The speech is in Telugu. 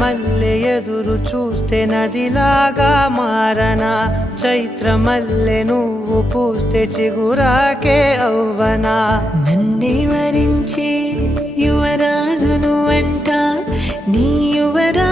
మల్లె ఎదురు చూస్తే నదిలాగా మారనా, చైత్రమల్లె నువ్వు పూస్తే చిగురాకే అవ్వనా. నన్నే వరించే యువరాజును అంట నీ యువరా